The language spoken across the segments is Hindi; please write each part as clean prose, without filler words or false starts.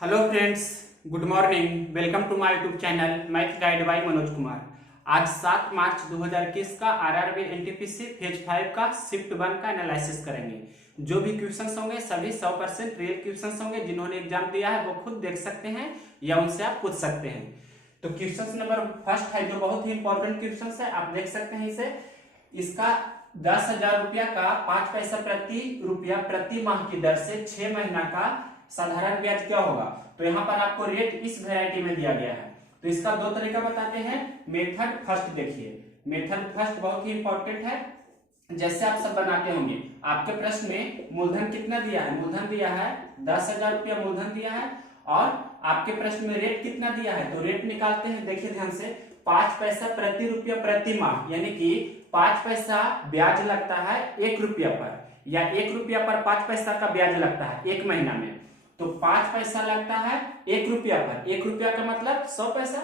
Hello friends, good morning. Welcome to my YouTube channel math guide by Manoj Kumar. आज 7 मार्च 2021 का आरआरबी एनटीपीसी फेज 5 का शिफ्ट 1 का एनालिसिस करेंगे। जो भी क्वेश्चंस होंगे सभी 100% रियल क्वेश्चंस होंगे। जिन्होंने एग्जाम दिया है वो खुद देख सकते हैं या उनसे आप पूछ सकते हैं। तो क्वेश्चन नंबर फर्स्ट है जो बहुत ही इंपॉर्टेंट क्वेश्चन है, आप देख सकते हैं इसे। इसका 10,000 रुपया का 5 पैसा प्रति रुपया प्रति माह की दर से 6 महीना का साधारण ब्याज क्या होगा। तो यहाँ पर आपको रेट इस वैरायटी में दिया गया है। तो इसका दो तरीका बताते हैं। मेथड फर्स्ट देखिए, मेथड फर्स्ट बहुत ही इंपॉर्टेंट है। जैसे आप सब बनाते होंगे, आपके प्रश्न में मूलधन कितना दिया है, मूलधन दिया है 10,000 रुपया मूलधन दिया है, और आपके प्रश्न में रेट कितना दिया है। तो रेट निकालते हैं, देखिए ध्यान से। 5 पैसा प्रति रुपया प्रति माह, यानी कि 5 पैसा ब्याज लगता है 1 रुपया पर, या 1 रुपया पर 5 पैसा का ब्याज लगता है 1 महीना में। तो 5 पैसा लगता है 1 रुपया पर, 1 रुपया का मतलब 100 पैसा।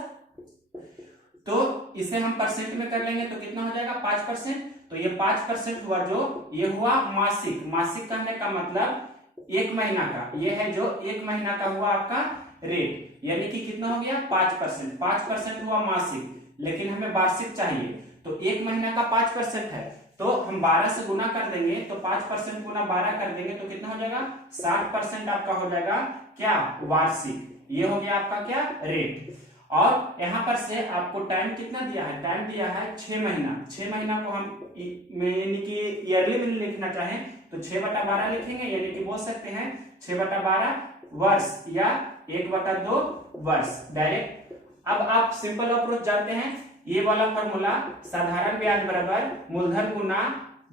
तो इसे हम परसेंट में कर लेंगे तो कितना हो जाएगा 5%। तो ये 5% हुआ, जो ये हुआ मासिक। मासिक कहने का मतलब 1 महीना का, ये है जो 1 महीना का हुआ आपका रेट, यानी कि कितना हो गया 5%। 5% हुआ मासिक, लेकिन हमें वार्षिक चाहिए। तो 1 महीना का 5% है, तो हम 12 से गुना कर देंगे। तो 5% गुना 12 कर देंगे तो कितना हो जाएगा 60% आपका हो जाएगा क्या वार्षिक। ये हो गया आपका क्या रेट। और यहाँ पर से आपको टाइम कितना दिया है, टाइम दिया है 6 महीना। 6 महीना को हम यानी कि ईयरली में लिखना चाहें तो 6/12 लिखेंगे, यानी कि बोल सकते हैं 6/12 वर्ष या 1/2 वर्ष डायरेक्ट। अब आप सिंपल अप्रोच जानते हैं, ये वाला फॉर्मूला साधारण ब्याज बराबर मूलधन गुना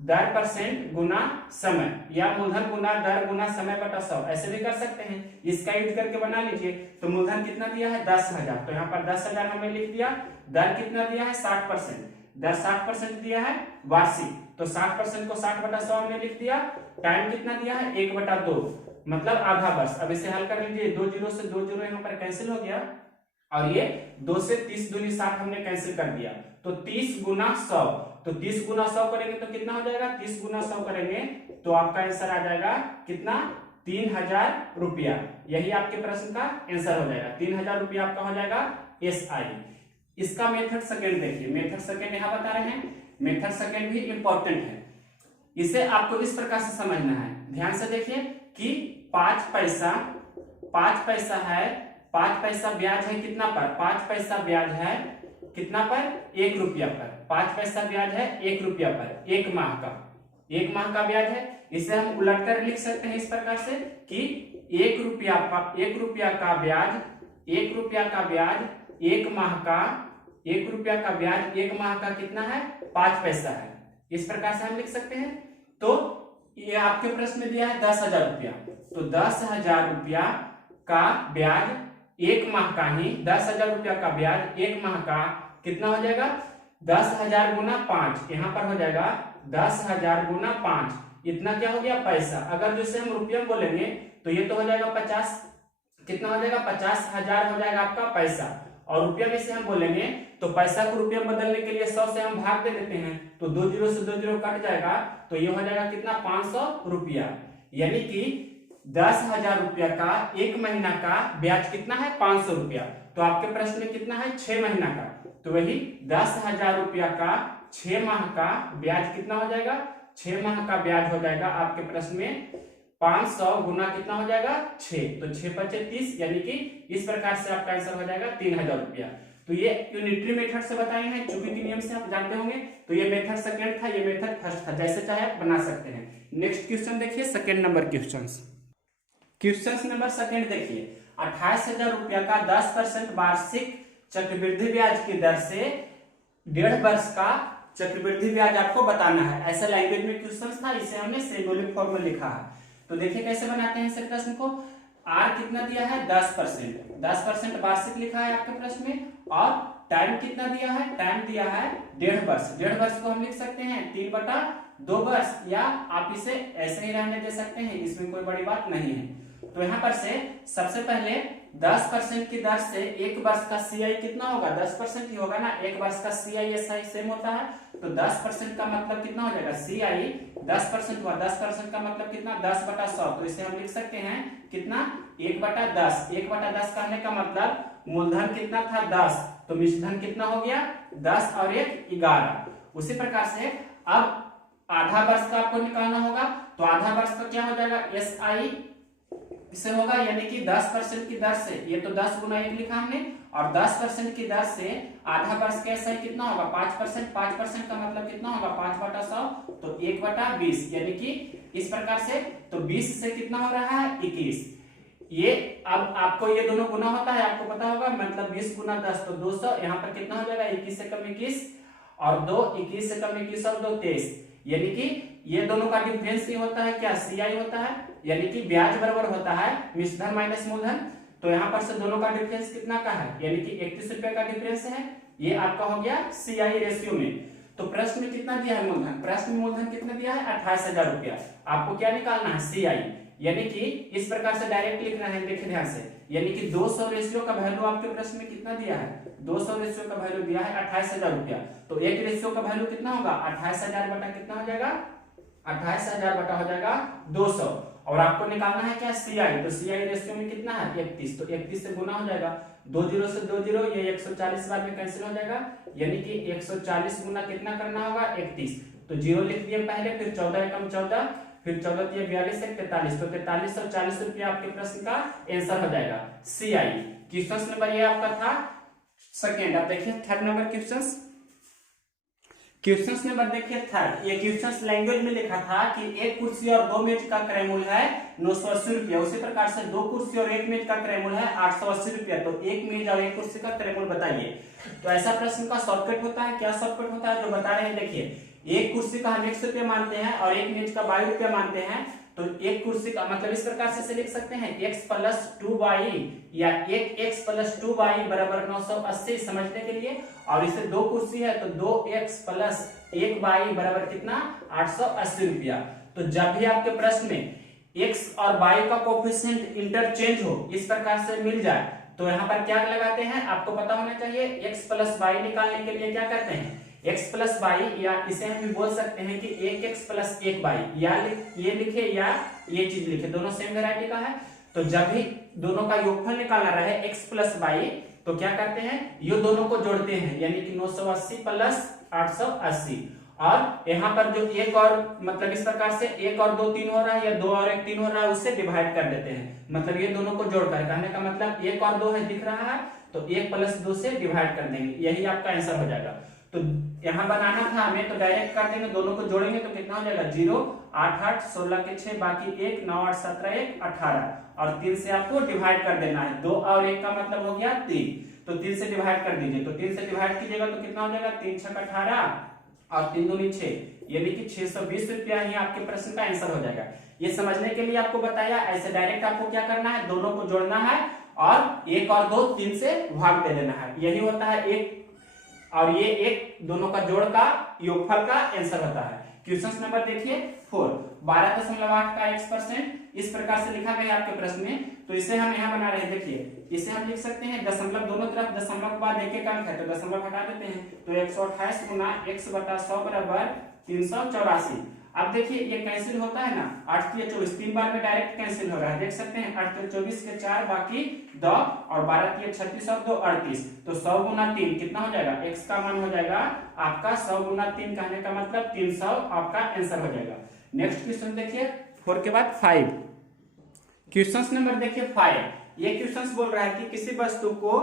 दर परसेंट गुना समय, या मूलधन गुना दर गुना समय बटा 100, ऐसे भी कर सकते हैं। इसका यूज करके बना लीजिए। तो मूलधन कितना दिया है 10,000, तो यहाँ पर 10,000 हमने लिख दिया। दर कितना दिया है 60%, दर 60% दिया है वार्षिक, तो 60% को 60/100 हमने लिख दिया। टाइम कितना दिया है 1/2, मतलब आधा वर्ष। अब इसे हल कर लीजिए, 2 जीरो से 2 जीरो यहाँ पर कैंसिल हो गया, और ये 2 से 30 दूनी 60 हमने कैंसिल कर दिया। तो 30 गुना 100, तो 30 गुना 100 करेंगे तो कितना हो जाएगा, 30 गुना 100 करेंगे तो आपका आंसर आ जाएगा कितना 3,000 रुपया। यही आपके प्रश्न का आंसर हो जाएगा। 3,000 रुपया आपका हो जाएगा SI। इसका मेथड सेकेंड देखिए, मेथड सेकेंड यहाँ बता रहे हैं। मेथड सेकेंड भी इंपॉर्टेंट है। इसे आपको इस प्रकार से समझना है, ध्यान से देखिए कि 5 पैसा है, 5 पैसा ब्याज है कितना पर, 5 पैसा ब्याज है कितना पर 1 रुपया पर। 5 पैसा ब्याज है 1 रुपया पर, 1 माह का, 1 माह का ब्याज है। इसे हम उलट कर लिख सकते हैं इस प्रकार से कि 1 रुपया का ब्याज, 1 रुपया का ब्याज 1 माह का, 1 रुपया का ब्याज 1 माह का कितना है 5 पैसा है। इस प्रकार से हम लिख सकते हैं। तो ये आपके प्रश्न में दिया है 10,000 रुपया, तो 10,000 रुपया का ब्याज 1 माह का ही, 10,000 रुपया का ब्याज 1 माह का कितना हो जाएगा 10,000 गुना 5, यहाँ पर हो जाएगा 10,000 गुना 5, इतना क्या हो गया पैसा। अगर जैसे हम रुपया में बोलेंगे तो ये तो हो जाएगा 50, कितना हो जाएगा 50,000 हो जाएगा आपका पैसा। और रुपया में से हम बोलेंगे तो पैसा को रुपया में बदलने के लिए 100 से हम भाग दे देते हैं, तो 2 जीरो से 2 जीरो कट जाएगा, तो ये हो जाएगा कितना 500 रुपया। यानी कि 10,000 रुपया का 1 महीना का ब्याज कितना है 500 रुपया। तो आपके प्रश्न में कितना है 6 महीना का, तो वही 10,000 रुपया का 6 माह का ब्याज कितना हो जाएगा, 6 माह का ब्याज हो जाएगा आपके प्रश्न में 500 गुना कितना हो जाएगा 6, तो 6×5 30, यानी कि इस प्रकार से आपका आंसर हो जाएगा 3,000 रुपया। तो ये यूनिटरी मेथड से बताए हैं, चुकी के नियम से आप जानते होंगे। तो ये मेथड सेकंड था, ये मेथड फर्स्ट था, जैसे चाहे आप बना सकते हैं। नेक्स्ट क्वेश्चन देखिए, second number question number second देखिए। 28,000 रुपया का 10% वार्षिक चक्रवृद्धि ब्याज की दर से 1.5 वर्ष का चक्रवृद्धि ब्याज आपको बताना है। ऐसा लैंग्वेज में क्वेश्चन था, इसे हमने सिंबॉलिक फॉर्म में लिखा है। तो देखिए कैसे बनाते हैं इस प्रश्न को। R कितना दिया है 10% वार्षिक लिखा है आपके प्रश्न में, और टाइम कितना दिया है, टाइम दिया है 1.5 वर्ष। 1.5 वर्ष को हम लिख सकते हैं 3/2 वर्ष, या आप इसे ऐसे ही रहने दे सकते हैं, इसमें कोई बड़ी बात नहीं है। तो यहाँ पर से सबसे पहले 10% की दर से एक वर्ष का CI कितना होगा, 10% ही होगा ना, एक वर्ष का CI SI सेम होता है। तो 10% का मतलब कितना हो जाएगा, CI 10% हुआ, 10% का मतलब कितना, 10/100। तो इसे हम लिख सकते हैं कितना, 1/10। 1/10 कहने का मतलब मूलधन कितना था, 10, तो मिश्रधन कितना हो गया, 10 और 1 11। उसी प्रकार से अब आधा वर्ष का आपको निकालना होगा, तो आधा वर्ष का क्या हो जाएगा, SI इससे होगा, यानी कि 10% की दर से, ये तो 10 गुना 1 लिखा हमने, और 10% की दर से आधा वर्ष का SI कितना होगा, 5%। 5% का मतलब कितना होगा, 5/100, तो 1/20, यानी कि इस प्रकार से। तो 20 से कितना हो रहा है, 21। ये अब आपको ये दोनों गुना होता है, आपको पता होगा, मतलब 20 गुना 10 तो 200। यहाँ पर कितना हो जाएगा, 21 से कम 21 और 2, 21 से कम 21 और 2 23, यानी कि ये दोनों का डिफरेंस ही होता है क्या, CI होता है, यानी कि ब्याज बराबर होता है मिश्रधन माइनस मूलधन। तो यहाँ पर से दोनों का डिफरेंस कितना का है, यानी कि 31 रुपए का डिफरेंस है। ये आपका हो गया CI रेशियो में। तो प्रश्न में कितना दिया है मूलधन, प्रश्न में मूलधन कितना दिया है, 28,000 रुपया। आपको क्या निकालना है, CI, यानी कि इस प्रकार से डायरेक्ट लिखना है, देखिए ध्यान से, यानी कि 200 रेशियो का वैल्यू आपके प्रश्न में कितना दिया है, 200 रेशियो का वैल्यू दिया है 28,000 रुपया। तो एक रेशियो का वैल्यू कितना होगा, 28,000 बटा कितना हो जाएगा, 28,000 बटा हो जाएगा 200। और आपको निकालना है क्या, CI, तो CI रेशियो में कितना है, 31, तो 31 से गुना हो जाएगा, 2 0 से 2 0, ये 140 बाद में कैंसिल हो जाएगा, यानी कि 140 गुना कितना करना होगा, 31। तो 0 लिख दिए पहले, फिर 14 एकम 14, फिर 14 दिए 42 एक 43, तो 4340 रुपया आपके प्रश्न का आंसर हो जाएगा CI। क्वेश्चन नंबर ये आपका था सेकेंड। अब देखिए third number question. Question number देखिए थर्ड, ये क्वेश्चन लैंग्वेज में लिखा था कि एक कुर्सी और 2 मेज का क्रय मूल्य है 980 रुपया। उसी प्रकार से 2 कुर्सी और 1 मेज का क्रय मूल्य है 880 रुपया। तो एक मेज और एक कुर्सी का क्रय मूल्य बताइए। तो ऐसा प्रश्न का शॉर्टकट होता है, क्या शॉर्टकट होता है, जो बता रहे हैं। देखिए एक कुर्सी का हम 100 रुपया मानते हैं और एक मेज का 22 रुपया मानते हैं। तो एक कुर्सी का मतलब इस प्रकार से लिख सकते हैं, x + 2y या 1x + 2y बराबर 980 समझने के लिए। और इसे 2 कुर्सी है तो 2x + 1y बराबर कितना, 880 रुपया। तो जब भी आपके प्रश्न में x और y का कोफिशिएंट इंटरचेंज हो, इस प्रकार से मिल जाए, तो यहाँ पर क्या लगाते हैं, आपको पता होना चाहिए। x + y निकालने के लिए क्या करते हैं, x + y, या इसे हम भी बोल सकते हैं कि 1x + 1y, या ये लिखे या ये चीज लिखे, दोनों सेम वैरायटी का है। तो जब भी दोनों का योगफल निकालना रहे x + y, तो क्या करते हैं, ये दोनों को जोड़ते हैं, यानी कि 980 + 880। और यहाँ पर जो एक और मतलब इस प्रकार से 1 और 2 3 हो रहा है, या 2 और 1 3 हो रहा है, उससे डिवाइड कर देते हैं। मतलब ये दोनों को जोड़कर, कहने का मतलब 1 और 2 है दिख रहा है, तो 1 + 2 से डिवाइड कर देंगे, यही आपका आंसर हो जाएगा। तो यहाँ बनाना था हमें, तो डायरेक्ट कर देंगे, दोनों को जोड़ेंगे तो कितना हो जाएगा, 0 8 8 16 के 6 बाकी 1 9 8 17 1 18 और 3 से आपको डिवाइड कर देना है। 2 और 1 का मतलब हो गया 3, तो 3 से डिवाइड कर दीजिए। तो 3 से डिवाइड कीजिएगा तो कितना हो जाएगा, 3 6 18 और 3 दूनी 6, यानी कि 620 रुपया ही आपके प्रश्न का आंसर हो जाएगा। ये समझने के लिए आपको बताया। ऐसे डायरेक्ट आपको क्या करना है, दोनों को जोड़ना है और 1 और 2 3 से भाग दे देना है, यही होता है एक, और ये एक दोनों का जोड़ का योगफल का आंसर होता है। क्वेश्चन नंबर देखिए 4, 12.8 का x%, इस प्रकार से लिखा गया आपके प्रश्न में। तो इसे हम यहाँ बना रहे हैं, देखिए इसे हम लिख सकते हैं दशमलव, दोनों तरफ दशमलव के बाद एक अंक है तो दशमलव हटा देते हैं, तो 128 गुना x/100 बराबर 384। अब देखिए ये कैंसिल होता है ना, 8 3 24, 3 बार में डायरेक्ट कैंसिल हो रहा है, देख सकते हैं। 8 3 24 के 4 बाकी 10 और 12 3 36 और 2 38, तो 100 गुना 3 कितना हो जाएगा, x का मान हो जाएगा आपका 100 गुना 3, कहने का मतलब 300 आपका आंसर हो जाएगा। नेक्स्ट क्वेश्चन देखिए 4 के बाद 5। क्वेश्चन नंबर देखिए 5, ये क्वेश्चन बोल रहा है कि किसी वस्तु को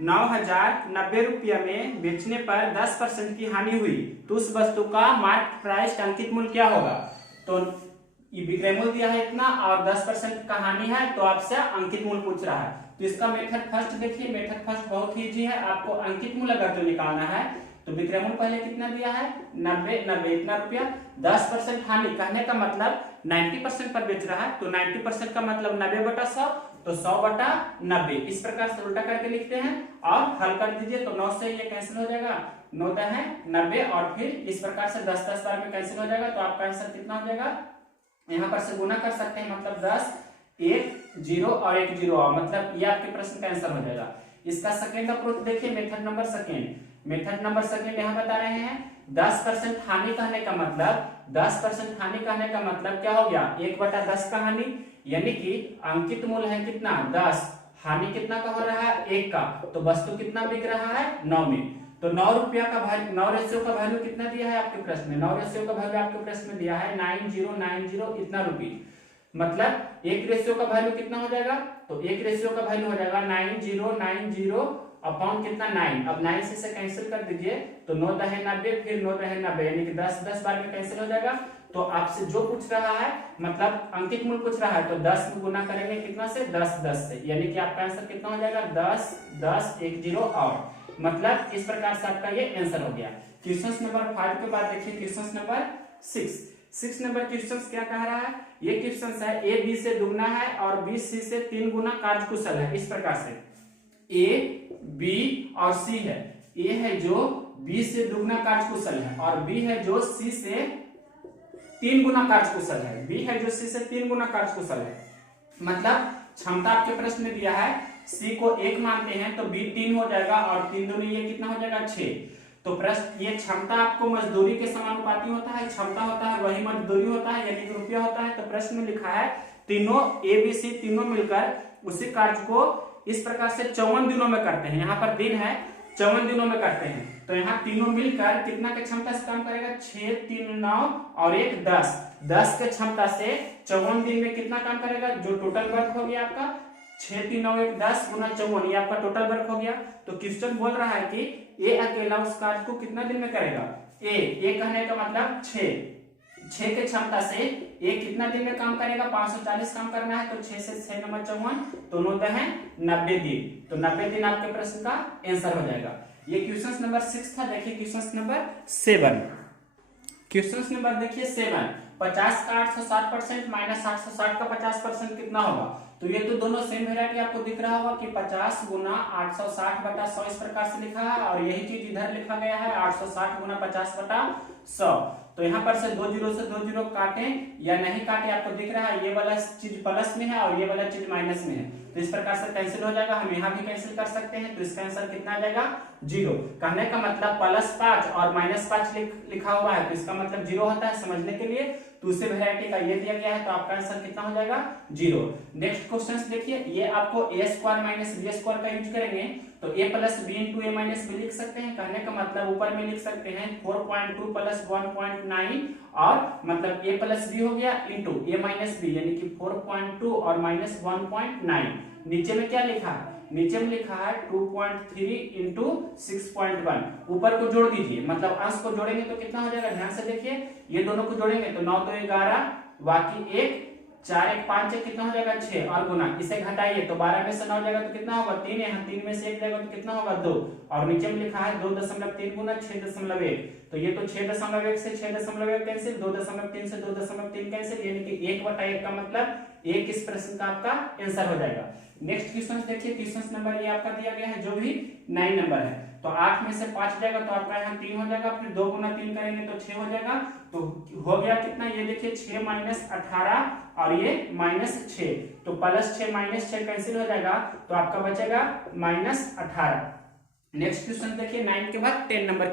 9,090 रुपया में बेचने पर 10% की हानि हुई, तो उस वस्तु का मार्केट प्राइस अंकित मूल्य क्या होगा। तो ये विक्रय मूल्य दिया है इतना और 10% का हानि है, तो आपसे अंकित मूल्य पूछ रहा है। तो इसका मेथड फर्स्ट देखिए, मेथड फर्स्ट बहुत ही इजी है। आपको अंकित मूल्य अगर तो निकालना है तो विक्रय मूल्य पहले कितना दिया है, 90 इतना रुपया, 10% हानि, कहने का मतलब 90% पर बेच रहा है, तो 90% का मतलब 90/100, तो 100/90, इस प्रकार से उल्टा करके लिखते हैं और हल कर दीजिए। तो 9 से ये कैंसिल हो जाएगा, 9 है 90 और फिर इस प्रकार से 10 10 बार में कैंसिल हो जाएगा, तो आपका आंसर कितना हो जाएगा, यहाँ पर से गुना कर सकते हैं, मतलब 10 एक जीरो और एक जीरो और, मतलब ये आपके प्रश्न का आंसर हो जाएगा। इसका सेकेंड अप्रोच देखिए, मेथड नंबर सेकेंड यहाँ बता रहे हैं 10% हानि कहने का मतलब 10% हानि कहने का मतलब क्या हो गया, 1/10 का हानि, यानी कि अंकित मूल है कितना 10, हानि कितना का हो रहा है 1 का, तो वस्तु कितना बिक रहा है 9 में। तो 9 रुपया का वैल्यू, 9 रेशियो का वैल्यू कितना दिया है आपके प्रश्न में, 9 रेशियो का वैल्यू आपके प्रश्न में दिया है 9090 इतना रुपये, मतलब एक रेशियो का वैल्यू कितना हो जाएगा, तो एक रेशियो का वैल्यू हो जाएगा 9090 अपॉन कितना 9। अब 9 से कैंसिल कर दीजिए तो 9 दहे 90, फिर 9 दहे 90, यानी कि 10 बार में कैंसिल हो जाएगा। तो आपसे जो पूछ रहा है मतलब अंकित मूल पूछ रहा है, तो 10 में गुना करेंगे कितना से 10 से, यानी कि आपका आंसर कितना हो जाएगा 10 एक जीरो और, मतलब इस प्रकार से आपका ये आंसर हो गया। क्वेश्चन नंबर 5 के बाद देखिए क्वेश्चन नंबर 6 नंबर क्वेश्चन क्या कह रहा है, ये क्वेश्चन है ए बी से दुगना है और बी सी से 3 गुना कार्यकुशल है। इस प्रकार से ए बी और सी है, ए है जो बी से दुगना कार्यकुशल है और बी है जो सी से 3 गुना कार्यकुशल है, बी है जो सी से 3 गुना कार्यकुशल है, मतलब क्षमता आपके प्रश्न में दिया है सी को 1 मानते हैं तो बी 3 हो जाएगा और 3 दूनी ये कितना हो जाएगा 6। तो प्रश्न ये क्षमता आपको मजदूरी के समानुपाती होता है, क्षमता होता है वही मजदूरी होता है यानी कि रुपया होता है। तो प्रश्न में लिखा है तीनों ए बी सी तीनों मिलकर उसी कार्य को इस प्रकार से 54 दिनों में करते हैं, यहाँ पर दिन है 54 दिनों में करते हैं, तो यहाँ तीनों मिलकर कितना के क्षमता से काम करेगा 6 3 9 और 1 10 के क्षमता से 54 दिन में कितना काम करेगा, जो टोटल वर्क हो गया आपका 6 3 9 1 10 गुना 54, ये आपका टोटल वर्क हो गया। तो क्वेश्चन बोल रहा है कि ए अकेला उस कार्य को कितना दिन में करेगा, ए कहने का मतलब 6 के क्षमता से ए कितना दिन में काम करेगा 540 काम करना है, तो 6 से 6 नंबर 54 तो 9 है 90 दिन, तो 90 दिन आपके प्रश्न का आंसर हो जाएगा। ये क्वेश्चन नंबर 6 था। देखिए क्वेश्चन नंबर 7, क्वेश्चन नंबर देखिए 7, 50 का 860% माइनस 860 का 50% कितना होगा। तो ये तो दोनों सेम वेरायटी आपको दिख रहा होगा कि 50 गुना 860 बटा 100 इस प्रकार से लिखा है और यही चीज इधर लिखा गया है 860 गुना 50 बटा 100। तो यहाँ पर से 2 जीरो से 2 जीरो काटे या नहीं काटे आपको दिख रहा है, ये वाला चीज प्लस में है और ये वाला चीज माइनस में है, तो इस प्रकार से कैंसिल हो जाएगा। हम यहाँ भी कैंसिल कर सकते हैं, तो इसका आंसर कितना आ जाएगा 0। कहने का मतलब +5 और -5 लिखा हुआ है, तो इसका मतलब 0 होता है समझने के लिए, तो उसे वेरायटी का ये दिया गया है, तो आपका आंसर कितना हो जाएगा 0। नेक्स्ट क्वेश्चन देखिए, ये आपको a² - b² का यूज करेंगे तो a + b * a - b लिख सकते हैं। कहने का मतलब ऊपर में लिख सकते हैं 4.2 + 1.9 और मतलब a + b हो गया इंटू a - b यानी कि 4.2 और -1.9। नीचे में क्या लिखा है, नीचे में लिखा है 2.3 इंटू 6.1, ऊपर को जोड़ दीजिए, मतलब अंश को जोड़ेंगे तो कितना हो जाएगा, ध्यान से देखिए, ये दोनों को जोड़ेंगे तो 9 2 11 बाकी 1 4 1 5 1 कितना हो जाएगा 6 और गुना, इसे घटाइए तो 12 में से 9 जाएगा तो कितना होगा 3, यहाँ 3 में से 1 जाएगा तो कितना होगा 2 और नीचे में लिखा है 2.3 गुना 6.1, तो ये तो 6.1 से 6.1 कैंसिल, 2.3 से 2.3 कैंसिल, यानी कि 1/1 का मतलब 1 इस प्रश्न का आपका आंसर हो जाएगा। नेक्स्ट क्वेश्चन देखिए, क्वेश्चन नंबर ये आपका दिया गया है जो भी 9 नंबर है, तो 8 में से 5 जाएगा तो आपका यहाँ 3 हो जाएगा, फिर 2 गुना 3 करेंगे तो 6 हो जाएगा, तो हो गया कितना, ये देखिए 6 - 18 और ये -6, तो +6 -6 कैंसिल हो जाएगा, तो आपका बचेगा -18। नेक्स्ट क्वेश्चन देखिए 9 के बाद 10 नंबर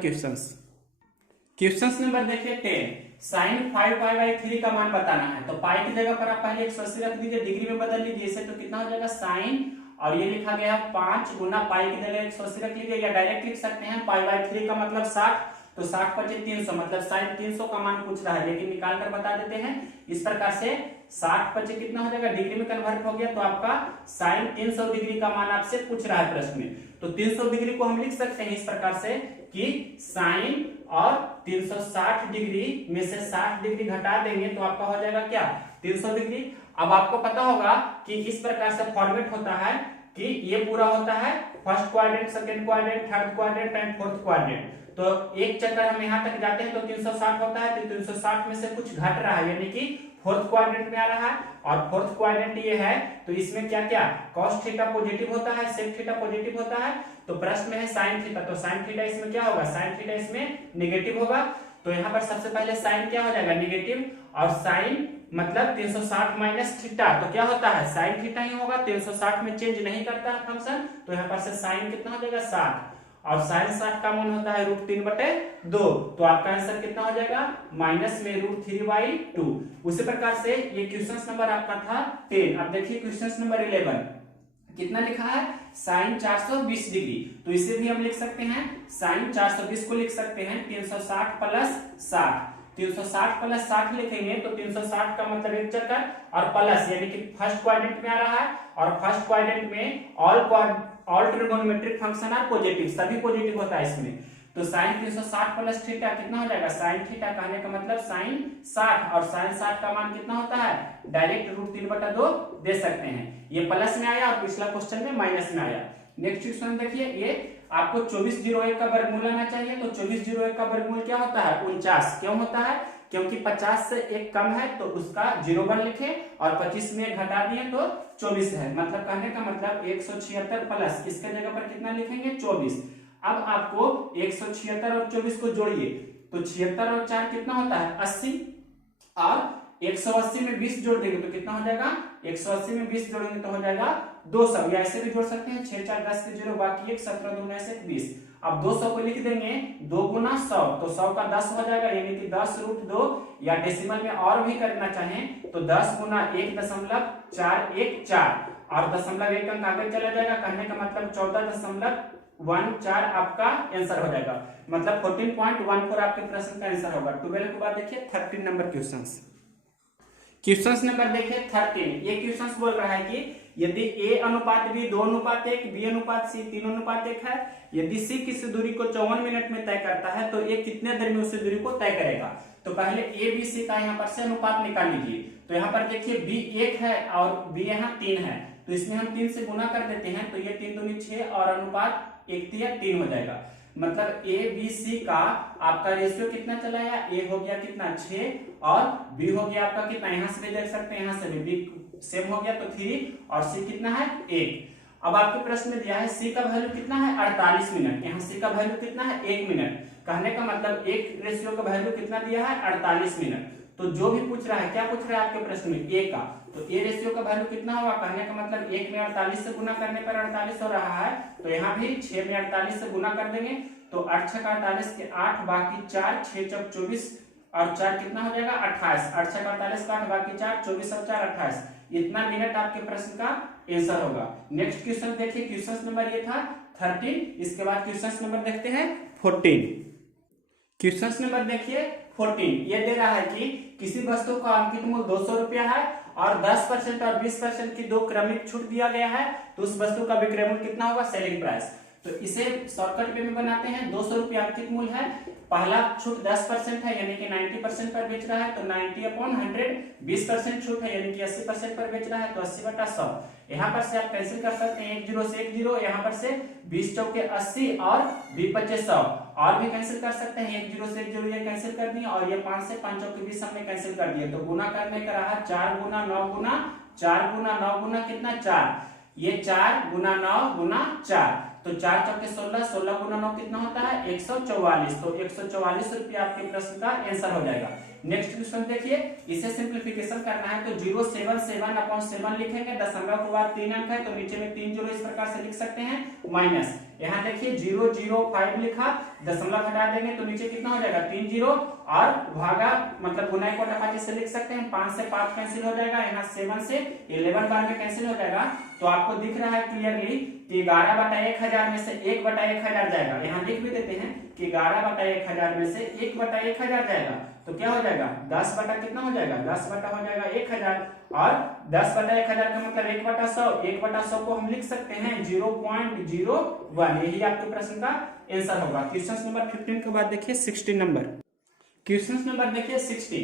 क्वेश्चन नंबर देखिए 10, sin 5π/3 का मान बताना है। तो पाई की जगह पर आप पहले 180 रख दीजिए, डिग्री में बदल लीजिए इसे, तो कितना हो जाएगा sin, और ये लिखा गया 5 गुना पाई की जगह 180 रख लीजिए, या डायरेक्ट लिख सकते हैं π/3 का मतलब 60, तो 60 × 300 मतलब sin 300 का मान पूछ रहा है, लेकिन निकाल कर बता देते हैं इस प्रकार से। 60 × कितना हो जाएगा, डिग्री में कन्वर्ट हो गया, तो आपका sin 300 डिग्री का मान आपसे पूछ रहा है प्रश्न में, तो 300 डिग्री को हम लिख सकते हैं इस प्रकार से कि sin और 360 डिग्री में से 60 डिग्री घटा देंगे तो आपका हो जाएगा क्या 300 डिग्री। अब आपको पता होगा कि इस प्रकार से फॉर्मेट होता है कि ये पूरा होता है first quadrant, second quadrant, third quadrant and fourth quadrant, तो एक चक्कर हम यहाँ तक जाते हैं तो 360 होता है, तो 360 में से कुछ घट रहा है यानी कि फोर्थ क्वाड्रेंट में आ रहा है, और फोर्थ क्वाड्रेंट ये है तो इसमें क्या क्या cos थीटा पॉजिटिव होता है, sec थीटा पॉजिटिव होता है, तो प्रश्न में है sin थीटा, तो sin थीटा इसमें क्या होगा, sin थीटा इसमें नेगेटिव होगा, तो यहाँ पर सबसे पहले साइन क्या हो जाएगा नेगेटिव, और साइन मतलब 360 माइनस थीटा, तो क्या होता है साइन थीटा ही होगा, 360 में चेंज नहीं करता है फंक्शन, तो यहाँ पर से साइन कितना हो जाएगा 60, और साइन 60 का मान होता है √3/2, तो आपका आंसर कितना हो जाएगा माइनस में √3/2। उसी प्रकार से ये क्वेश्चन नंबर आपका था 10। अब देखिए क्वेश्चन नंबर 11 कितना लिखा है साइन 420 डिग्री, तो इसे भी हम लिख सकते हैं साइन 420 को लिख सकते हैं 360 प्लस 60, 360 प्लस 60 लिखेंगे तो 360 का मतलब एक चक्कर और प्लस यानी कि फर्स्ट क्वाड्रेंट में आ रहा है, और फर्स्ट क्वाड्रेंट में all trigonometric function are positive, सभी पॉजिटिव होता है इसमें, तो साइन 360 प्लस थीटा कितना हो जाएगा साइन थीटा, कहने का मतलब साइन 60, और साइन 60 का मान कितना होता है डायरेक्ट √3/2 दे सकते हैं, ये प्लस में आया और पिछला क्वेश्चन में माइनस में आया। नेक्स्ट क्वेश्चन देखिए, ये आपको 2401 का वर्गमूल आना चाहिए, तो 2401 का वर्गमूल क्या होता है 49, क्यों होता है क्योंकि 50 से एक कम है तो उसका 0 लिखे, और 25 में घटा दिए तो 24 है, मतलब कहने का मतलब 176 प्लस इसके जगह पर कितना लिखेंगे 24। अब आपको 176 और 24 को जोड़िए, तो 76 और 4 कितना होता है 80, और 180 में 20 जोड़ देंगे तो कितना हो जाएगा 180 में 20 जोड़ेंगे तो हो जाएगा 200, या ऐसे भी जोड़ सकते हैं 6 4 10 के 0 बाकी 1 17 2 ऐसे 20। अब 200 को लिख देंगे 2 गुना 100, तो 100 का 10 हो जाएगा, यानी कि 10√2, या डेसिमल में और भी करना चाहें तो 10 गुना 1.414, और दशमलव एक अंक आगे चला जाएगा, कहने का मतलब 14.14 आपका आंसर हो जाएगा, मतलब 14.14 आपके प्रश्न का आंसर होगा। 12 के बाद देखिए 13 नंबर क्वेश्चन नंबर देखिए 13। ये क्वेश्चन बोल रहा है कि यदि a अनुपात b 2:1, b अनुपात c 3:1 है, यदि c किसी दूरी को 54 मिनट में तय करता है तो a कितने देर में उसी दूरी को तय करेगा। तो पहले a b c का यहाँ पर से अनुपात निकाल लीजिए, तो यहाँ पर देखिए b 1 है और b यहाँ 3 है, तो इसमें हम 3 से गुना कर देते हैं, तो ये 3 दूनी 6 और अनुपात 1:3 हो जाएगा, मतलब a b c का आपका रेशियो कितना चला है, a हो गया कितना 6 और b हो गया आपका कितना, यहाँ से भी देख सकते हैं यहाँ से भी b सेम हो गया तो 3 और c कितना है 1। अब आपके प्रश्न में दिया है c का वैल्यू कितना है 48 मिनट, यहाँ c का वैल्यू कितना है 1 मिनट, कहने का मतलब एक रेशियो का वैल्यू कितना दिया है 48 मिनट। तो जो भी पूछ रहा है क्या पूछ रहा है आपके प्रश्न में a का, तो a रेशियो का वैल्यू कितना होगा, कहने का मतलब 1 में 48 से गुना करने पर 48 हो रहा है, तो यहाँ भी 6 में 48 से गुना कर देंगे, तो 8 6 48 के 8 बाकी 4 6 चौक 24 और 4 कितना हो जाएगा 28, 8 6 48 का 8 बाकी 4 24 और 4 28, इतना मिनट आपके प्रश्न का आंसर होगा। नेक्स्ट क्वेश्चन देखिए, क्वेश्चन नंबर ये था 13, इसके बाद क्वेश्चन नंबर देखते हैं 14। क्वेश्चन नंबर देखिए 14, ये दे रहा है कि किसी वस्तु का अंकित मूल्य 200 रुपया है और 10% और 20% की 2 क्रमिक छूट दिया गया है, तो उस वस्तु का विक्रय मूल्य कितना होगा सेलिंग प्राइस। तो इसे शॉर्टकट वे में बनाते हैं, 200 रुपया अंकित मूल्य है, पहला छूट 10% है यानी कि 90% पर बेच रहा है, तो 90/100, 20% छूट है यानी कि 80% पर बेच रहा है, तो 80/100। यहाँ पर से आप कैंसिल कर सकते हैं 1 0 से 1 0, यहाँ पर से 20 चौके 80 और 20 100 और भी कैंसिल कर सकते हैं, 1 0 से 1 0 ये कैंसिल कर दिए, और ये 5 से 5 चौके 20 हमने कैंसिल कर दिए, तो गुना करने का रहा 4 गुना 9 गुना 4 गुना 9 गुना कितना 4, ये 4 गुना 9 गुना 4, तो 4 चौके 16, 16 गुना 9 कितना होता है 144, तो 144 रुपया आपके प्रश्न का आंसर हो जाएगा। नेक्स्ट क्वेश्चन देखिए, इसे सिंप्लीफिकेशन करना है तो 077/7 लिखेंगे, दशमलव के बाद 3 अंक है तो नीचे में 3 जीरो इस प्रकार से लिख सकते हैं, माइनस यहाँ देखिए 005 लिखा, दशमलव हटा देंगे तो नीचे कितना हो जाएगा 3 जीरो, और भागा मतलब गुना को टपाची से लिख सकते हैं, 5 से 5 कैंसिल हो जाएगा, यहाँ 7 से 11 बार में कैंसिल हो जाएगा, तो आपको दिख रहा है क्लियरली कि 11/1000 में से 1/1000 जाएगा, यहाँ लिख भी देते हैं कि 11/1000 में से 1/1000 जाएगा, तो क्या हो जाएगा 10 बटा कितना हो जाएगा 10 बटा हो जाएगा 1000, और 10/1000 का मतलब 1/100, 1/100 को हम लिख सकते हैं 0.01, यही आपके प्रश्न का आंसर होगा। क्वेश्चन नंबर 15 के बाद देखिए 16 नंबर, क्वेश्चन नंबर देखिए 16,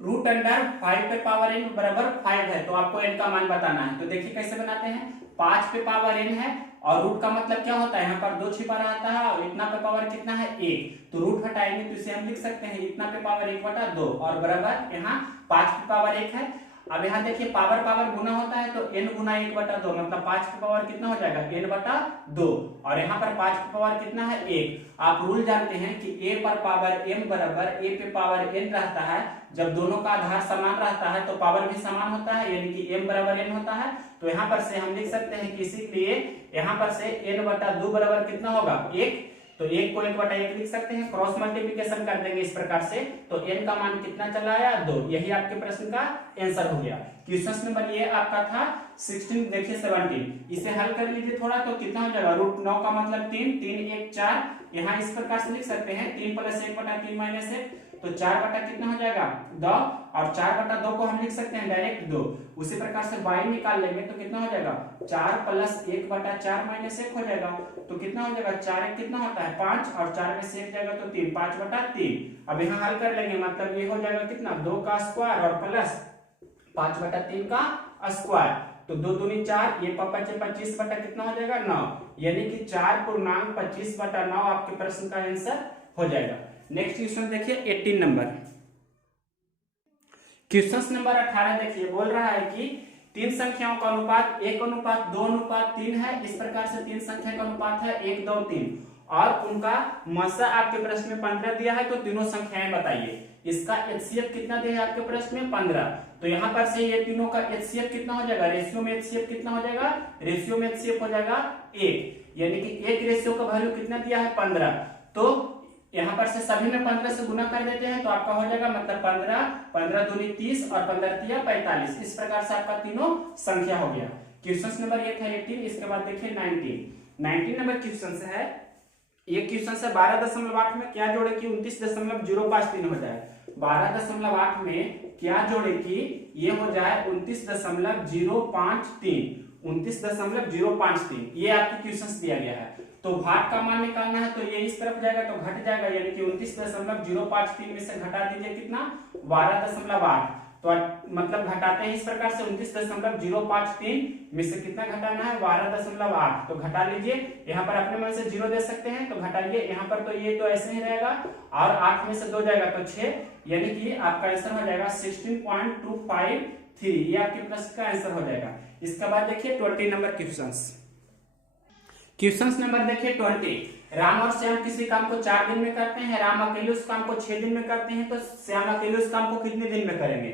√5 बराबर 5 है, तो आपको n का मान बताना है, तो देखिए कैसे बनाते हैं, 5 n है और रूट का मतलब क्या होता है, यहाँ पर 2 छिपा रहता है और इतना पे पावर कितना है 1, तो रूट हटाएंगे तो इसे हम लिख सकते हैं इतना पे पावर 1/2, और बराबर यहाँ 5 पे पावर 1 है, अब यहाँ देखिए पावर पावर गुना होता है तो n गुना 1/2 मतलब 5 की पावर कितना हो जाएगा n/2 और यहाँ पर 5 की पावर कितना है 1। आप रूल जानते हैं कि a पर पावर m बराबर a पे पावर n रहता है। जब दोनों का आधार समान रहता है तो पावर भी समान होता है यानी कि m बराबर n होता है। तो यहाँ पर से हम लिख सकते हैं कि इसीलिए यहाँ पर से n/2 बराबर कितना होगा 1। तो 1 को 1/1 लिख सकते हैं, क्रॉस मल्टीप्लिकेशन कर देंगे इस प्रकार से तो n का मान कितना चला आया 2। यही आपके प्रश्न का आंसर हो गया। क्वेश्चन नंबर ये आपका था 16। देखिए 17 इसे हल कर लीजिए थोड़ा तो कितना हो जाएगा √9 का मतलब 3 3 1 4। यहाँ इस प्रकार से लिख सकते हैं 3 + 1/3 - 1 तो 4 बटा कितना हो जाएगा 2 और 4/2 को हम लिख सकते हैं डायरेक्ट 2। उसी प्रकार से y निकाल लेंगे तो कितना हो जाएगा 4 + 1/4 - 1 हो जाएगा तो कितना हो जाएगा 4 1 कितना होता है 5 और 4 में से 1 जाएगा तो 3 5/3। अब यहाँ हल कर लेंगे मतलब ये हो जाएगा कितना 2 का स्क्वायर और प्लस 5/3 का स्क्वायर तो 2 दूनी 4 ये 25 बटा कितना हो जाएगा 9 यानी कि 4.25/9 आपके प्रश्न का आंसर हो जाएगा। नेक्स्ट क्वेश्चन देखिए 18 नंबर। क्वेश्चन नंबर 18 देखिए बोल रहा है कि तीन संख्याओं का अनुपात 1:2:3 है। इस प्रकार से तीन संख्या का अनुपात है 1 2 3 और उनका मसा आपके प्रश्न में 15 दिया है तो तीनों संख्याएं बताइए। इसका एचसीएफ कितना दिया है आपके प्रश्न में 15। तो यहाँ पर से ये तीनों का एचसीएफ कितना हो जाएगा रेशियो में एचसीएफ कितना हो जाएगा रेशियो में एचसीएफ हो जाएगा 1 यानी कि एक रेशियो का वैल्यू कितना दिया है 15। तो यहाँ पर से सभी में 15 से गुना कर देते हैं तो आपका हो जाएगा मतलब 15 15 दूनी 30 और 15 तिया 45। इस प्रकार से आपका तीनों संख्या हो गया। क्वेश्चन नंबर ये था 18। इसके बाद देखिए 19 नंबर क्वेश्चन से है। ये क्वेश्चन से 12.8 में क्या जोड़े कि 29.053 हो जाए। 12.8 में क्या जोड़े कि ये हो जाए 29.053 29.053 ये आपकी क्वेश्चन दिया गया है। तो भाग का मान निकालना है तो ये इस तरफ जाएगा तो घट जाएगा यानी कि 29.053 में से घटा दीजिए कितना 12.8 तो मतलब घटाते हैं इस प्रकार से 29.053 में से कितना घटाना है 12.8 तो घटा लीजिए। यहाँ पर अपने मन से 0 दे सकते हैं तो घटाइए। यहाँ पर तो ये तो ऐसे ही रहेगा और 8 में से 2 जाएगा तो 6 यानी कि आपका आंसर हो जाएगा 16.253। ये आपके प्रश्न का आंसर हो जाएगा। इसके बाद देखिए 20 नंबर क्वेश्चन नंबर देखिए 20। राम और श्याम किसी काम को 4 दिन में करते हैं, राम अकेले उस काम को 6 दिन में करते हैं तो श्याम अकेले उस काम को कितने दिन में करेंगे।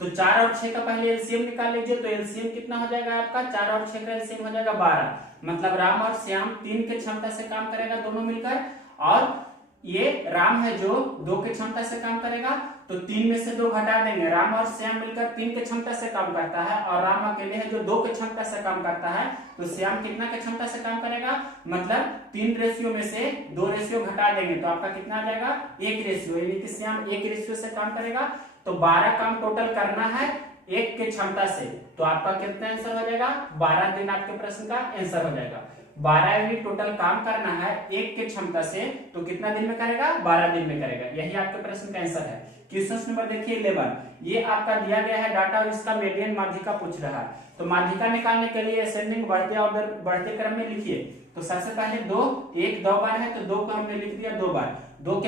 तो 4 और 6 का पहले एलसीएम निकाल लीजिए तो एलसीएम कितना हो जाएगा आपका 4 और 6 का एलसीएम हो जाएगा 12 मतलब राम और श्याम 3 के क्षमता से काम करेगा दोनों मिलकर और ये राम है जो 2 के क्षमता से काम करेगा तो 3 में से 2 घटा देंगे। राम और श्याम मिलकर 3 के क्षमता से काम करता है और राम अकेले है जो 2 के क्षमता से काम करता है तो श्याम कितना के क्षमता से काम करेगा मतलब 3 रेशियो में से 2 रेशियो घटा देंगे तो आपका कितना आ जाएगा 1 रेशियो यानी कि श्याम 1 रेशियो से काम करेगा। तो 12 काम टोटल करना है 1 के क्षमता से तो आपका कितना आंसर हो जाएगा 12 दिन आपके प्रश्न का आंसर हो जाएगा। 12 यूनिट टोटल काम करना है 1 के क्षमता से तो कितना दिन में करेगा 12 दिन में करेगा। यही आपके प्रश्न का आंसर है। क्वेश्चन नंबर देखिए 11। ये आपका दिया गया है डाटा और इसका मीडियन माध्यिका पूछ रहा है। तो माध्यिका निकालने के लिए असेंडिंग बढ़ते क्रम में लिखिए। तो सबसे पहले 2 1 2 बार है तो 2 को हमने लिख दिया 2 बार 2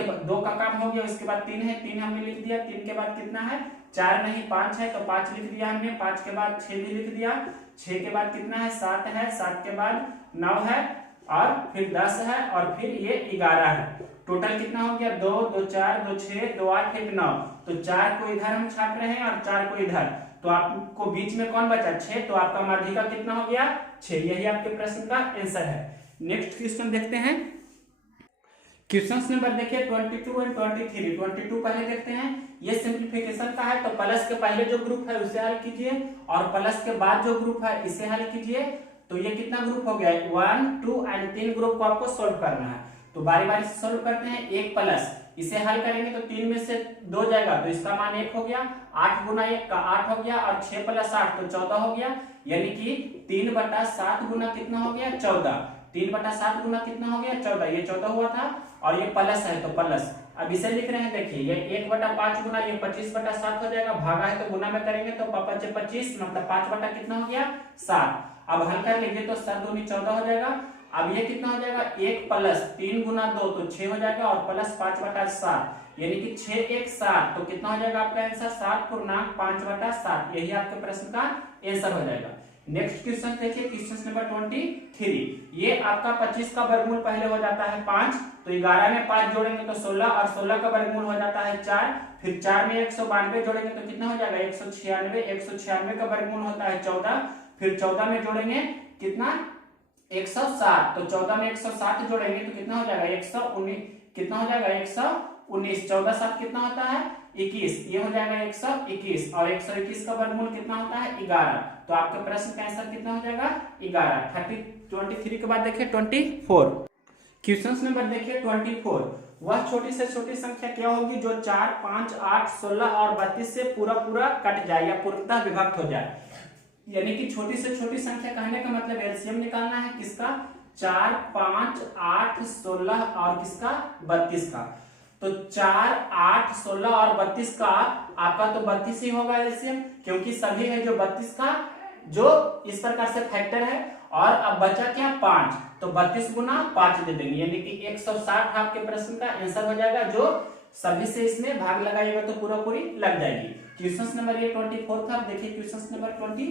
का काम हो गया। उसके बाद 3 है 3 हमने लिख दिया। 3 के बाद कितना है 4 नहीं 5 है तो 5 लिख दिया हमने। 5 के बाद 6 भी लिख दिया। 6 के बाद कितना है 7 है। 7 के बाद 9 है और फिर 10 है और फिर ये 11 है। टोटल कितना हो गया 2 2 4 2 6 2 8 1 9 तो 4 को इधर हम छाप रहे हैं और 4 को इधर तो आपको बीच में कौन बचा 6 तो आपका माध्यिका कितना हो गया 6। यही आपके प्रश्न का आंसर है। नेक्स्ट क्वेश्चन देखते हैं। क्वेश्चन नंबर देखिए 22 और 23। 22 पहले देखते हैं। ये सिंप्लीफिकेशन का है तो प्लस के पहले जो ग्रुप है उसे हल कीजिए और प्लस के बाद जो ग्रुप है इसे हल कीजिए। तो ये कितना ग्रुप हो गया 1 2 एंड 3 ग्रुप को आपको सोल्व करना है। तो बारी बारी से सोल्व करते हैं। 1 प्लस इसे हल करेंगे तो 3 में से 2 जाएगा तो इसका मान 1 हो गया। 8 गुना 1 का 8 हो गया और 6 प्लस 8 तो 14 हो गया यानी कि 3/7 गुना कितना हो गया 14। 3/7 गुना कितना हो गया 14। ये 14 हुआ था और ये प्लस है तो प्लस। अब इसे लिख रहे हैं देखिए ये 1/5 गुना ये 25/7 हो जाएगा। भागा है तो गुना में करेंगे तो 25 मतलब 5 बटा कितना हो गया 7। अब हल कर लीजिए तो 7 दूनी 14 हो जाएगा। अब ये कितना हो जाएगा 1 प्लस 3 गुना 2 तो 6 हो जाएगा और प्लस 5/7 यानी कि 6 1 7, तो कितना हो जाएगा आपका आंसर 7/5/7। यही आपके प्रश्न का आंसर हो जाएगा। नेक्स्ट क्वेश्चन देखिए, क्वेश्चन नंबर 23। ये आपका 25 का वर्गमूल पहले हो जाता है 5, तो 11 में 5 जोड़ेंगे तो 16, और 16 का वर्गमूल हो जाता है 4, फिर 4 में 192 जोड़ेंगे तो कितना हो जाएगा 196, 196 का वर्गमूल होता है 14, फिर 14 में जोड़ेंगे कितना 107, तो 14 में 107 जोड़ेंगे तो कितना हो जाएगा 119, कितना हो जाएगा 119, 14 7 कितना होता है 21, ये हो जाएगा 121, और 121 का वर्गमूल कितना होता है 11। तो आपके प्रश्न का आंसर कितना हो जाएगा 11। 23 के बाद देखिए 24। क्वेश्चन नंबर देखिए 24। वह छोटी से छोटी संख्या क्या होगी जो 4 5 8 16 और 32 से पूरा कट जाए या पूर्णतः विभक्त हो जाए। यानी कि छोटी से छोटी संख्या कहने का मतलब एलसीएम निकालना है किसका 4 5 8 16 और किसका 32 का। तो 4 8 16 और 32 का आपका तो 32 ही होगा एलसीएम, क्योंकि सभी है जो 32 का जो इस प्रकार से फैक्टर है। और अब बचा क्या 5, तो 32 गुना 5 दे देंगे, यानी कि 160 आपके प्रश्न का आंसर हो जाएगा। जो सभी से इसमें भाग लगाइएगा तो पूरी लग जाएगी। क्वेश्चन नंबर ये 24 था। देखिए क्वेश्चन नंबर 25।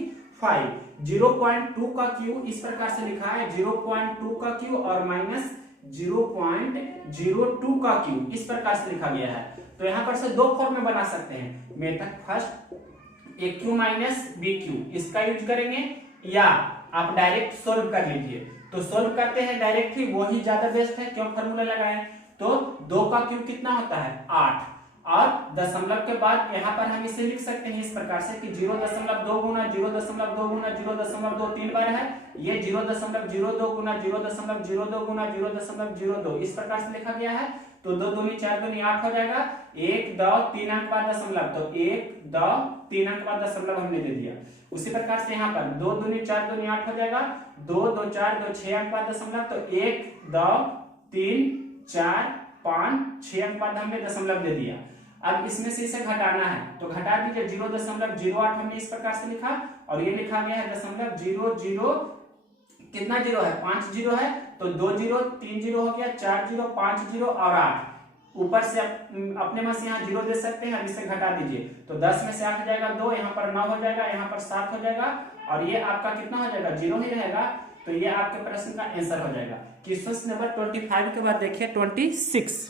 0.2 का क्यू इस प्रकार से लिखा है, 0.2 का क्यू और माइनस 0.02 का क्यू इस प्रकार से लिखा गया है। तो यहां पर से दो फॉर्म में बना सकते हैं। Method first A Q minus B Q इसका यूज करेंगे, या आप डायरेक्ट सोल्व कर लीजिए। तो सोल्व करते हैं डायरेक्ट ही, वो ही ज्यादा बेस्ट है। क्यों फॉर्मूला लगाएं, तो 2 का क्यूब कितना होता है 8, और दशमलव के बाद यहाँ पर हम इसे लिख सकते हैं इस प्रकार से कि 0.2 गुना 0.2 गुना 0.2 3 बार है, ये 0.02 गुना 0.02 गुना 0.02 इस प्रकार से लिखा गया है। तो 2 दूनी 4 दूनी 8 हो जाएगा। 1 2 3 अंक बाद दशमलव, तो 1 2 3 अंक बाद दशमलव हमने दे दिया। उसी प्रकार से यहाँ पर 2 दूनी 4 दूनी 8 हो जाएगा। 2 2 4 2 6 अंक बाद दशमलव, तो 1 2 3 4 5 6 अंक बाद हमने दशमलव दे दिया। अब इसमें से इसे घटाना है, तो घटा दीजिए। 0.08 हमने इस प्रकार से लिखा, और ये लिखा गया है 0.00 कितना जीरो है 5 जीरो है, तो 2 0 3 0 हो गया, 4 0 5 0 और 8 ऊपर से अपने में से यहाँ 0 दे सकते हैं। अब इसे घटा दीजिए, तो 10 में से 8 जाएगा 2, यहाँ पर 9 हो जाएगा, यहाँ पर 7 हो जाएगा, और ये आपका कितना हो जाएगा 0 ही रहेगा। तो ये आपके प्रश्न का आंसर हो जाएगा। क्वेश्चन नंबर 25 के बाद देखिए 26।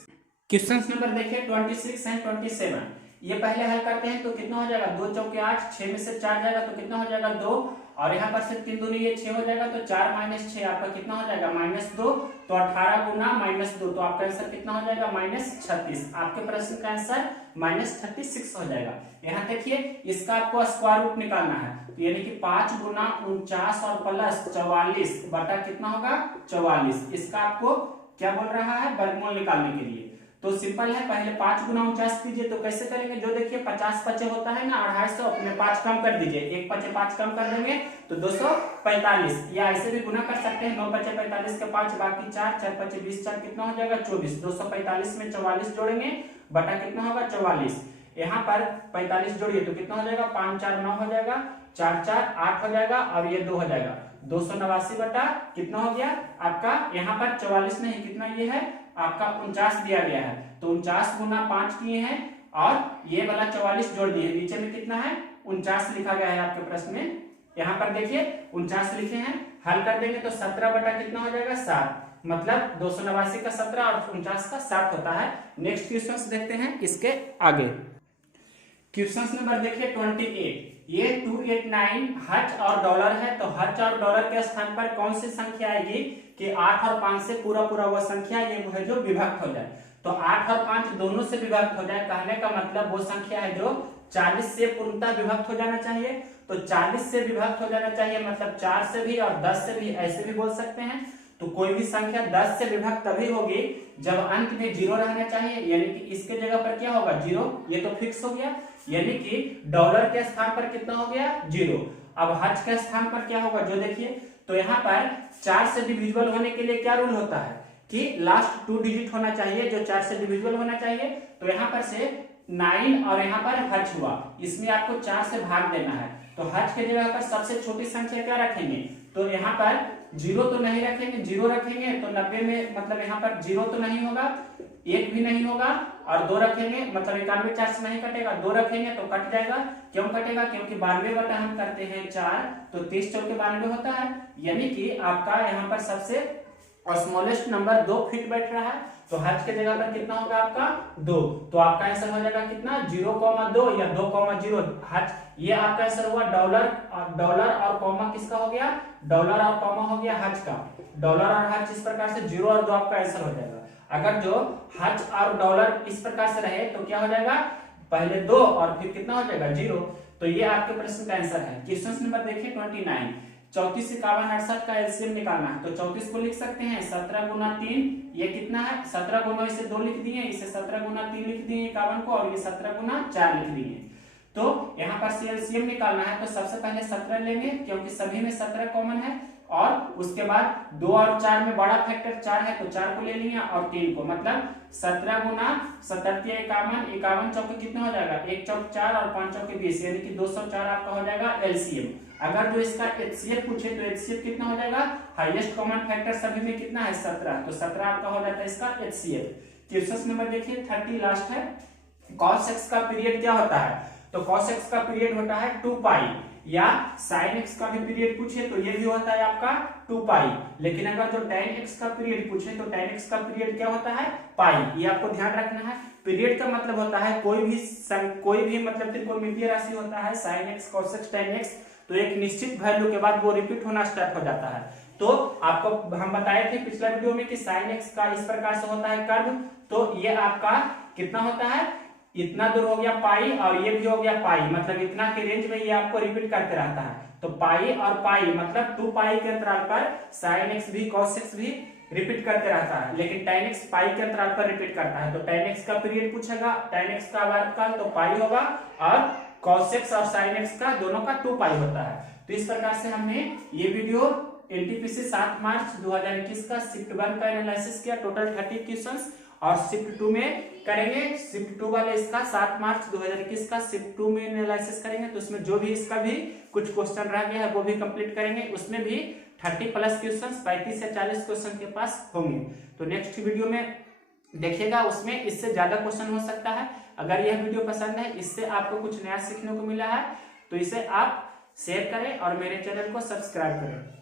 क्वेश्चन नंबर देखिए 26 एंड 27। ये पहले हल करते हैं, तो कितना हो जाएगा 2 चौके 8, 6 में से 4 जाएगा तो कितना हो जाएगा 2, और यहाँ पर से 3 दूनी ये 6 हो जाएगा, तो 4 - 6 आपका कितना हो जाएगा -2, तो 18 गुना -2, तो आपका आंसर कितना हो जाएगा -36। आपके प्रश्न का आंसर -36 हो जाएगा। यहाँ देखिए इसका आपको स्क्वायर रूट निकालना है, तो यानी कि 5 गुना 49 और प्लस 44 बटा कितना होगा 44। इसका आपको क्या बोल रहा है वर्गमूल निकालने के लिए। तो सिंपल है, पहले 5 गुना 49 कीजिए। तो कैसे करेंगे, जो देखिए 50 पचे होता है ना 250, अपने 5 कम कर दीजिए, 1 पचे 5 कम कर देंगे तो 245, या ऐसे भी गुना कर सकते हैं। 9 पचे 45 के 5 बाकी 4, 4 पचे 20, 4 कितना हो जाएगा 24। 245 में 44 जोड़ेंगे बटा कितना होगा 44। यहाँ पर 45 जोड़िए तो कितना हो जाएगा 5 4 9 हो जाएगा, 4 4 8 हो जाएगा, और ये 2 हो जाएगा। 289 बटा कितना हो गया आपका, यहाँ पर 44 नहीं कितना ये है आपका 49 दिया गया है, तो 49 गुना 5 किए हैं, और ये वाला 44 जोड़ दिए। नीचे में कितना है 49 लिखा गया है आपके प्रश्न में। यहाँ पर देखिए 49 लिखे हैं, हल कर देंगे तो 17 बटा कितना हो जाएगा 7, मतलब 289 का 17 और 49 का 7 होता है। नेक्स्ट क्वेश्चन देखते हैं इसके आगे। क्वेश्चन नंबर देखिए 28। ये 289 हर्ट्ज और डॉलर है, तो हर्ट्ज और डॉलर के स्थान पर कौन सी संख्या आएगी कि 8 और 5 से पूरा वो संख्या ये है जो विभक्त हो जाए। तो 8 और 5 दोनों से विभक्त हो जाए, कहने का मतलब वो संख्या है जो 40 से पूर्णतः विभक्त हो जाना चाहिए। तो 40 से विभक्त हो जाना चाहिए, मतलब 4 से भी और 10 से भी, ऐसे भी बोल सकते हैं। तो कोई भी संख्या 10 से विभक्त तभी होगी जब अंत में 0 रहना चाहिए, यानी कि इसके जगह पर क्या होगा 0, ये तो फिक्स हो गया। यानी कि डॉलर के स्थान पर कितना हो गया 0। अब हर्ट्ज के स्थान पर क्या होगा, जो देखिए तो यहाँ पर 4 से डिविजिबल होने के लिए क्या रूल होता है कि लास्ट 2 डिजिट होना चाहिए, जो 4 से डिविजिबल होना चाहिए। तो यहाँ पर से 9 और यहाँ पर हर्ट्ज हुआ, इसमें आपको 4 से भाग देना है। तो हर्ट्ज के जगह पर सबसे छोटी संख्या क्या रखेंगे, तो यहाँ पर 0 तो नहीं रखेंगे, 0 रखेंगे तो 90 में मतलब यहाँ पर 0 तो नहीं होगा, एक भी नहीं होगा और 2 रखेंगे मतलब 91 4 से नहीं कटेगा, 2 रखेंगे तो कट जाएगा। क्यों कटेगा? क्योंकि 92 बटा हम करते हैं 4 तो 30 चौके 92 होता है, यानी कि आपका यहाँ पर सबसे स्मॉलेस्ट नंबर 2 फीट बैठ रहा है। तो हज के जगह पर कितना होगा आपका 2, तो आपका आंसर हो जाएगा कितना 0,2 या 2,0 हज। ये आपका आंसर हुआ डॉलर और कॉमा किसका हो गया? डॉलर और कॉमा हो गया हज का। डॉलर और हज इस प्रकार से 0 और 2 आपका आंसर हो जाएगा। अगर जो हज और डॉलर इस प्रकार से रहे तो क्या हो जाएगा? पहले 2 और फिर कितना हो जाएगा 0। तो ये आपके प्रश्न का आंसर है। क्वेश्चन नंबर देखिए 29, 34, 51, 68 का एलसीएम निकालना है। तो 34 को लिख सकते हैं 17 गुना 3, ये कितना है 17 गुना इसे 2 लिख दिए, इसे 17 गुना 3 लिख दिए 51 को, और ये 17 गुना 4 लिख दिए। तो यहाँ पर एलसीएम निकालना है तो सबसे पहले 17 लेंगे क्योंकि सभी में 17 कॉमन है, और उसके बाद 2 और 4 में बड़ा फैक्टर 4 है तो 4 को ले लिया और 3 को, मतलब 17 गुना 17 51, 51 चौके कितना हो जाएगा 1 चौक 4 और 5 चौके 20, यानी कि 204 आपका हो जाएगा एलसीएम। अगर जो इसका एचसीएफ पूछे तो एचसीएफ कितना हो जाएगा? हाईएस्ट कॉमन फैक्टर सभी में कितना है 17, तो 17 आपका हो जाता है इसका एचसीएफ। क्वेश्चन नंबर देखिए 30 लास्ट है। cos x का पीरियड क्या होता है? तो cos x का पीरियड होता है 2 पाई, या sin x का भी पीरियड पूछे तो ये भी होता है आपका 2 पाई। लेकिन अगर जो tan x का पीरियड पूछे तो tan x का पीरियड क्या होता है? पाई। ये आपको ध्यान रखना है। पीरियड का मतलब होता है कोई भी मतलब त्रिकोणमितीय राशि होता है sin x cos x tan x, तो एक निश्चित वैल्यू के बाद वो रिपीट होना स्टार्ट हो जाता है। तो आपको हम बताए थे पिछला वीडियो में कि sin x का इस प्रकार से होता है कर्व, तो ये आपका कितना होता है? इतना दूर हो गया पाई और ये भी हो गया पाई, मतलब इतना के रेंज में ये आपको रिपीट करते रहता है। तो पाई और पाई मतलब 2 पाई के अंतराल पर sin x भी cos x भी रिपीट करते रहता है, लेकिन tan x पाई के अंतराल पर रिपीट करता है। तो tan x का पीरियड पूछेगा, tan x का वर्गकाल तो पाई होगा, और cos x और sin x का दोनों का 2 पाई होता है। तो इस प्रकार से हमने ये वीडियो एनटीपीसी 7 मार्च 2021 का शिफ्ट 1 का एनालिसिस किया। टोटल 30 क्वेश्चंस, और शिफ्ट 2 में करेंगे। शिफ्ट 2 वाले इसका 7 मार्च 2021 का शिफ्ट 2 में एनालिसिस करेंगे, तो उसमें जो भी इसका भी कुछ क्वेश्चन रह गया है वो भी कंप्लीट करेंगे। उसमें भी 30 प्लस क्वेश्चन 35 से 40 क्वेश्चन के पास होंगे। तो नेक्स्ट वीडियो में देखिएगा, उसमें इससे ज्यादा क्वेश्चन हो सकता है। अगर यह वीडियो पसंद है, इससे आपको कुछ नया सीखने को मिला है, तो इसे आप शेयर करें और मेरे चैनल को सब्सक्राइब करें।